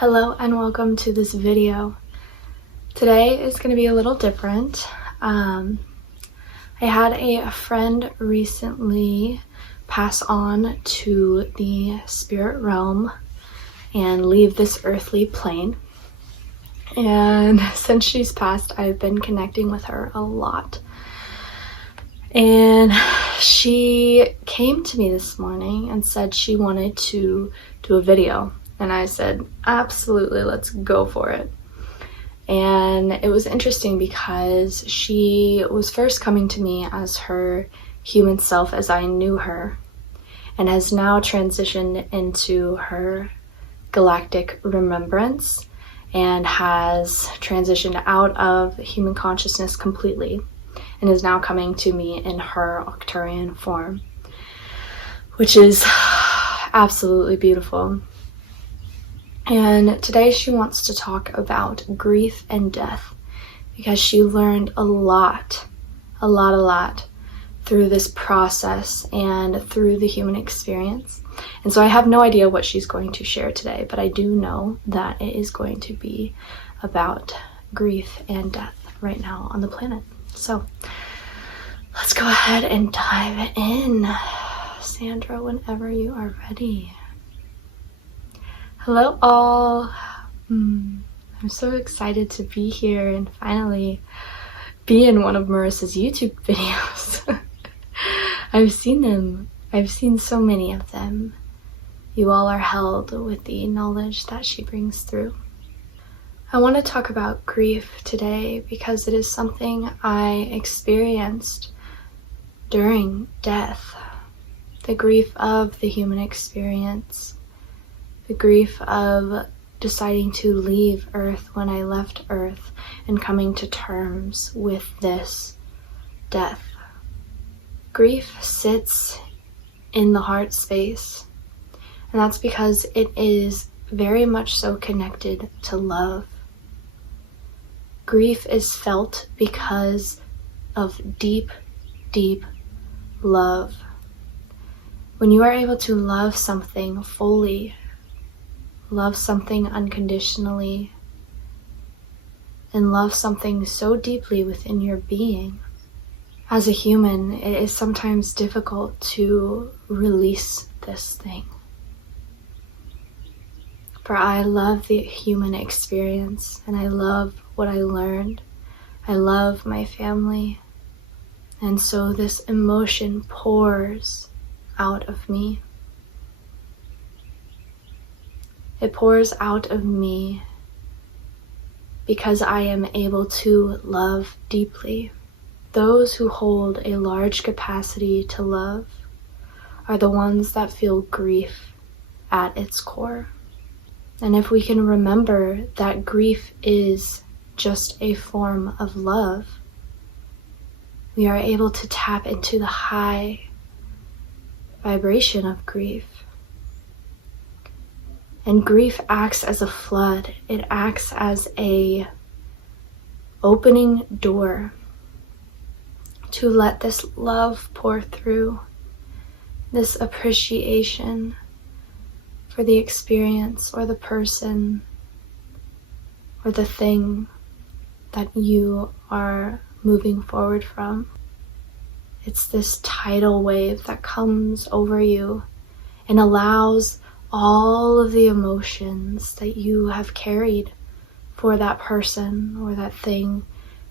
Hello and welcome to this video. Today is going to be a little different. I had a friend recently pass on to the spirit realm and leave this earthly plane. And since she's passed, I've been connecting with her a lot. And she came to me this morning and said she wanted to do a video. And I said, absolutely, let's go for it. And it was interesting because she was first coming to me as her human self as I knew her, and has now transitioned into her galactic remembrance and has transitioned out of human consciousness completely and is now coming to me in her Arcturian form, which is absolutely beautiful. And today she wants to talk about grief and death because she learned a lot through this process and through the human experience. And so I have no idea what she's going to share today, but I do know that it is going to be about grief and death right now on the planet. So let's go ahead and dive in. Sandra, whenever you are ready. Hello all. I'm so excited to be here and finally be in one of Marissa's YouTube videos. I've seen them. I've seen so many of them. You all are held with the knowledge that she brings through. I want to talk about grief today because it is something I experienced during death. The grief of the human experience. The grief of deciding to leave Earth when I left Earth and coming to terms with this death. Grief sits in the heart space, and that's because it is very much so connected to love. Grief is felt because of deep, deep love. When you are able to love something fully, love something unconditionally, and love something so deeply within your being, as a human, it is sometimes difficult to release this thing. For I love the human experience, and I love what I learned. I love my family, and so this emotion pours out of me. It pours out of me because I am able to love deeply. Those who hold a large capacity to love are the ones that feel grief at its core. And if we can remember that grief is just a form of love, we are able to tap into the high vibration of grief. And grief acts as a flood. It acts as a opening door to let this love pour through, this appreciation for the experience or the person or the thing that you are moving forward from. It's this tidal wave that comes over you and allows all of the emotions that you have carried for that person or that thing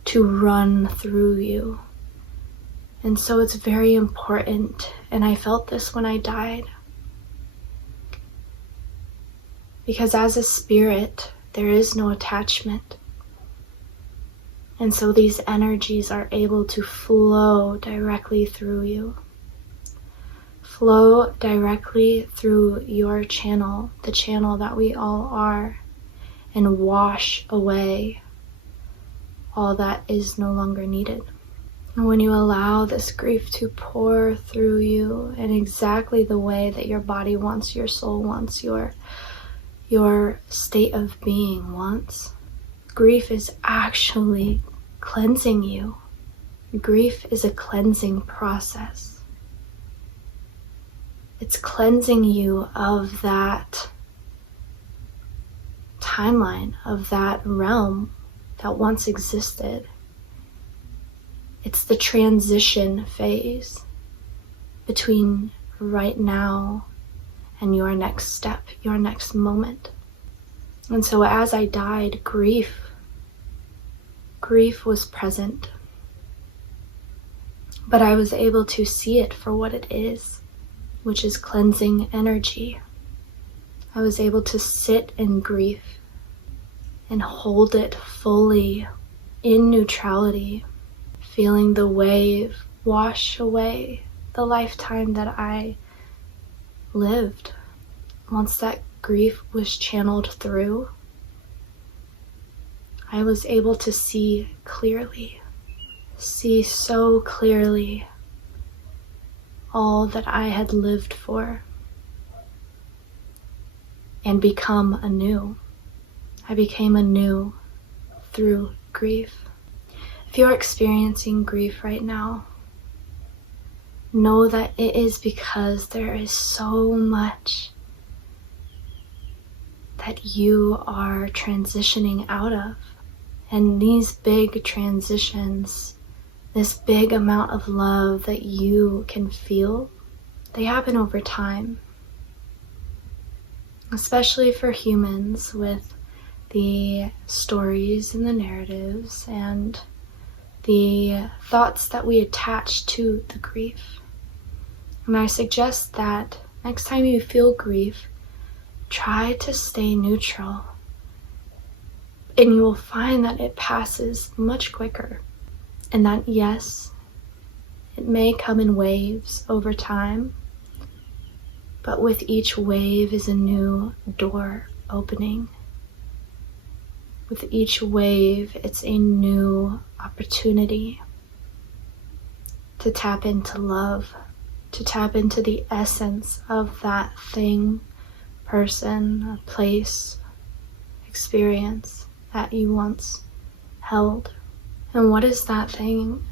to run through you. And so it's very important, and I felt this when I died. Because as a spirit, there is no attachment. And so these energies are able to flow directly through you. Flow directly through your channel, the channel that we all are, and wash away all that is no longer needed. And when you allow this grief to pour through you in exactly the way that your body wants, your soul wants, your state of being wants, grief is actually cleansing you. Grief is a cleansing process. It's cleansing you of that timeline of that realm that once existed. It's the transition phase between right now and your next step, your next moment. And so as I died, grief was present. But I was able to see it for what it is, which is cleansing energy. I was able to sit in grief and hold it fully in neutrality, feeling the wave wash away the lifetime that I lived. Once that grief was channeled through, I was able to see clearly, see so clearly all that I had lived for and become anew. I became anew through grief. If you're experiencing grief right now, know that it is because there is so much that you are transitioning out of. And these big transitions, this big amount of love that you can feel, they happen over time. Especially for humans with the stories and the narratives and the thoughts that we attach to the grief. And I suggest that next time you feel grief, try to stay neutral. And you will find that it passes much quicker. And that, yes, it may come in waves over time, but with each wave is a new door opening. With each wave, it's a new opportunity to tap into love, to tap into the essence of that thing, person, place, experience that you once held. And what is that thing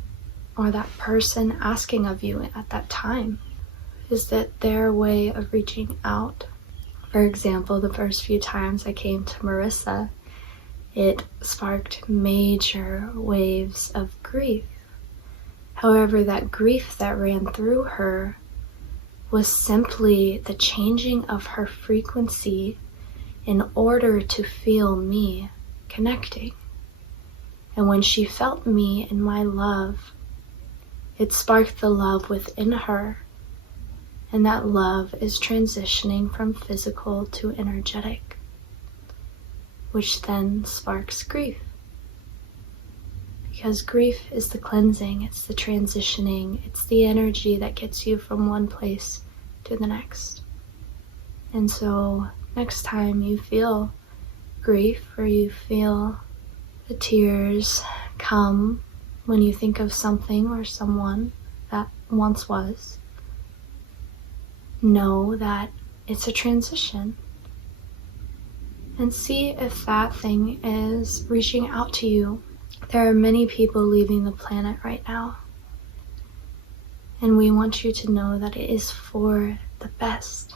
or that person asking of you at that time? Is that their way of reaching out? For example, the first few times I came to Marissa, it sparked major waves of grief. However, that grief that ran through her was simply the changing of her frequency in order to feel me connecting. And when she felt me and my love, it sparked the love within her. And that love is transitioning from physical to energetic, which then sparks grief. Because grief is the cleansing, it's the transitioning, it's the energy that gets you from one place to the next. And so next time you feel grief or you feel the tears come when you think of something or someone that once was, know that it's a transition. And see if that thing is reaching out to you. There are many people leaving the planet right now. And we want you to know that it is for the best.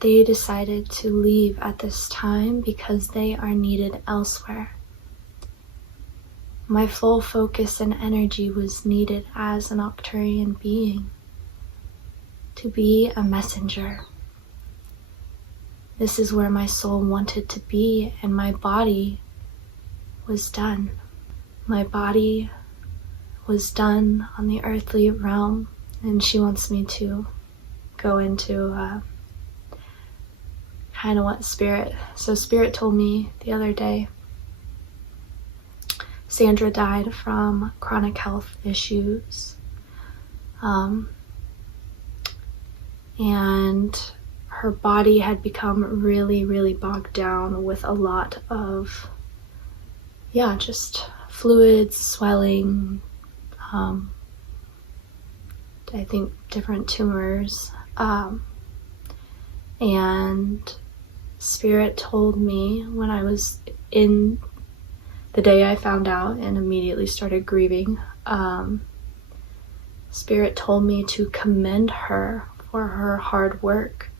They decided to leave at this time because they are needed elsewhere. My full focus and energy was needed as an Octurian being, to be a messenger. This is where my soul wanted to be, and my body was done. My body was done on the earthly realm, and she wants me to go into kind of what Spirit told me the other day. Sandra died from chronic health issues, and her body had become really, really bogged down with a lot of, just fluids, swelling, I think different tumors, and Spirit told me when I was in the day I found out and immediately started grieving, Spirit told me to commend her for her hard work,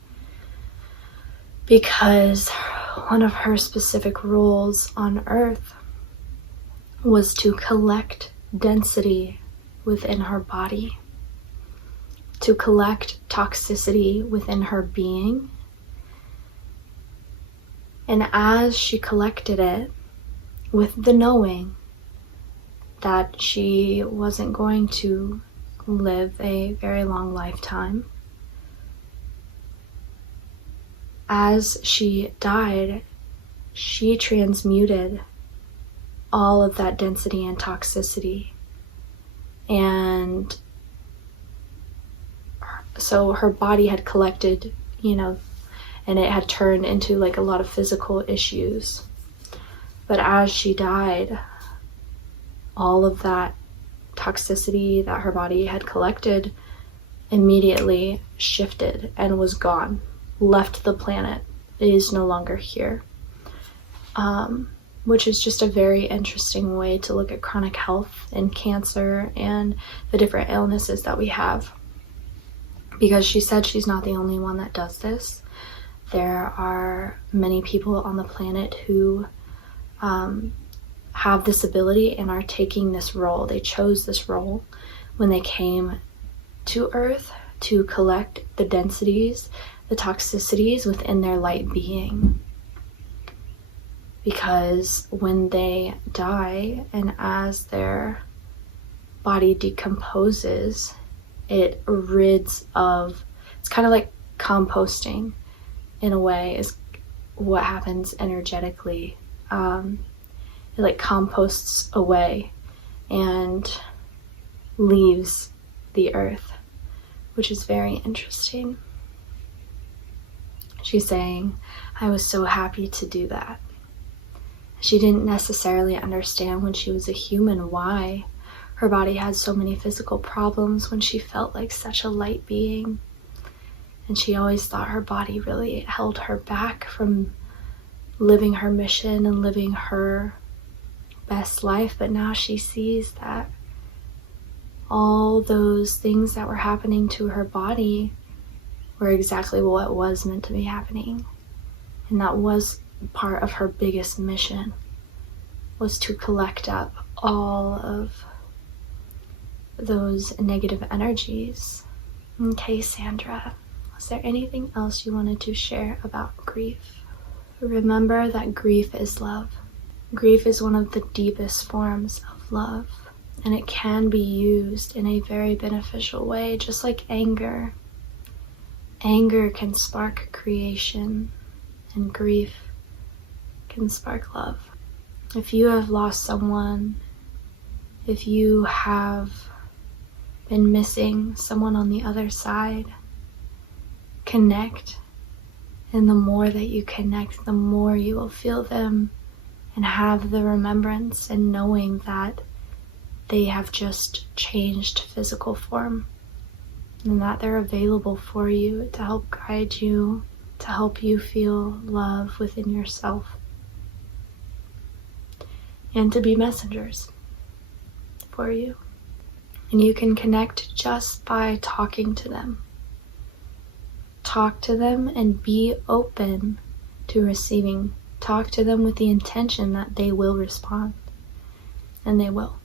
because one of her specific roles on Earth was to collect density within her body, to collect toxicity within her being. And as she collected it, with the knowing that she wasn't going to live a very long lifetime, as she died, she transmuted all of that density and toxicity. And so her body had collected, and it had turned into like a lot of physical issues. But as she died, all of that toxicity that her body had collected immediately shifted and was gone, left the planet. It is no longer here. Which is just a very interesting way to look at chronic health and cancer and the different illnesses that we have. Because she said she's not the only one that does this. There are many people on the planet who have this ability and are taking this role. They chose this role when they came to Earth to collect the densities, the toxicities within their light being. Because when they die and as their body decomposes, it rids of, it's kind of like composting in a way, is what happens energetically. It like composts away and leaves the earth, which is very interesting. She's saying, I was so happy to do that. She didn't necessarily understand when she was a human why her body had so many physical problems when she felt like such a light being. And she always thought her body really held her back from living her mission and living her best life. But now she sees that all those things that were happening to her body were exactly what was meant to be happening. And that was part of her biggest mission, was to collect up all of those negative energies. Okay, Sandra, is there anything else you wanted to share about grief? Remember that grief is love. Grief is one of the deepest forms of love, and it can be used in a very beneficial way, just like anger. Anger can spark creation, and grief can spark love. If you have lost someone, if you have been missing someone on the other side, connect. And the more that you connect, the more you will feel them and have the remembrance and knowing that they have just changed physical form and that they're available for you to help guide you, to help you feel love within yourself, and to be messengers for you. And you can connect just by talking to them. Talk to them and be open to receiving. Talk to them with the intention that they will respond, and they will.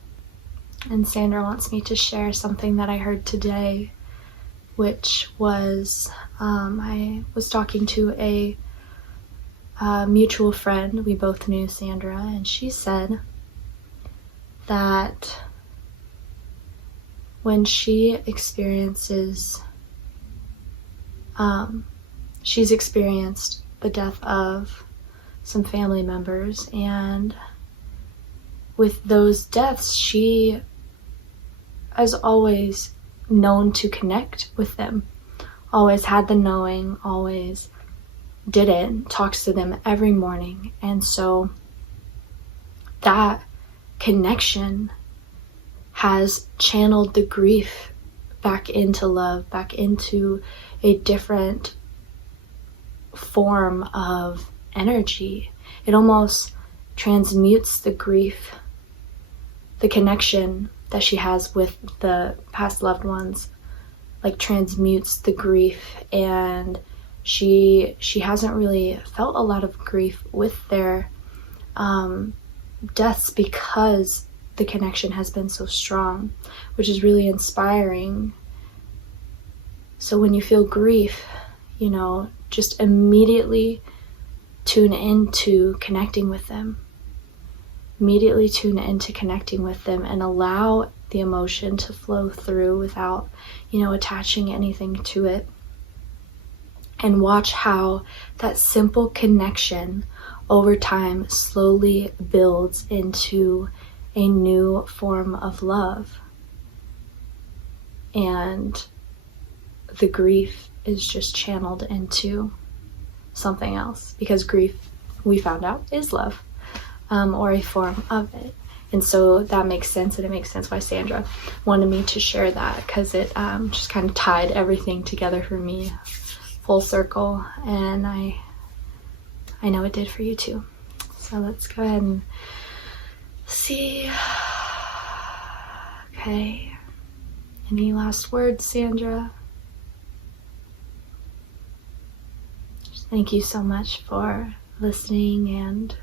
And Sandra wants me to share something that I heard today, which was, I was talking to a mutual friend. We both knew Sandra, and she said that when she experiences, she's experienced the death of some family members, and with those deaths, she has always known to connect with them, always had the knowing, always did it, talks to them every morning. And so that connection has channeled the grief back into love, back into a different form of energy. It almost transmutes the grief, the connection that she has with the past loved ones, like transmutes the grief and she hasn't really felt a lot of grief with their deaths because the connection has been so strong, which is really inspiring. So when you feel grief, you know, just immediately tune into connecting with them. Immediately tune into connecting with them and allow the emotion to flow through without, you know, attaching anything to it. And watch how that simple connection over time slowly builds into a new form of love. And the grief is just channeled into something else, because grief, we found out, is love, or a form of it. And so that makes sense, and it makes sense why Sandra wanted me to share that, because it just kind of tied everything together for me, full circle, and I know it did for you too. So let's go ahead and see. Okay. Any last words, Sandra? Thank you so much for listening, and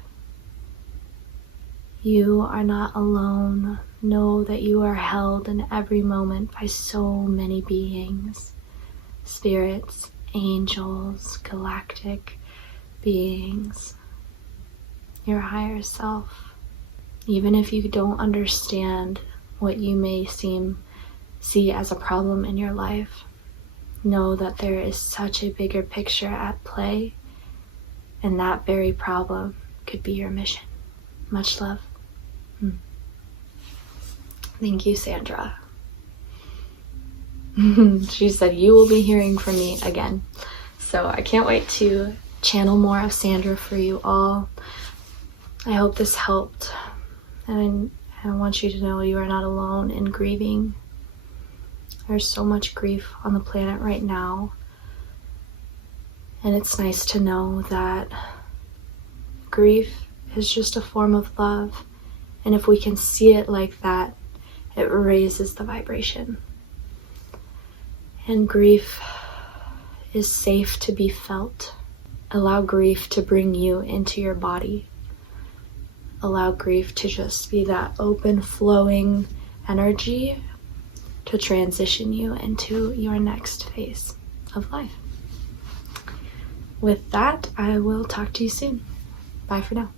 you are not alone. Know that you are held in every moment by so many beings, spirits, angels, galactic beings, your higher self. Even if you don't understand what you may see as a problem in your life, know that there is such a bigger picture at play, and that very problem could be your mission. Much love. Thank you, Sandra. She said you will be hearing from me again. So I can't wait to channel more of Sandra for you all. I hope this helped. And I want you to know you are not alone in grieving. There's so much grief on the planet right now. And it's nice to know that grief is just a form of love. And if we can see it like that, it raises the vibration. And grief is safe to be felt. Allow grief to bring you into your body. Allow grief to just be that open, flowing energy to transition you into your next phase of life. With that, I will talk to you soon. Bye for now.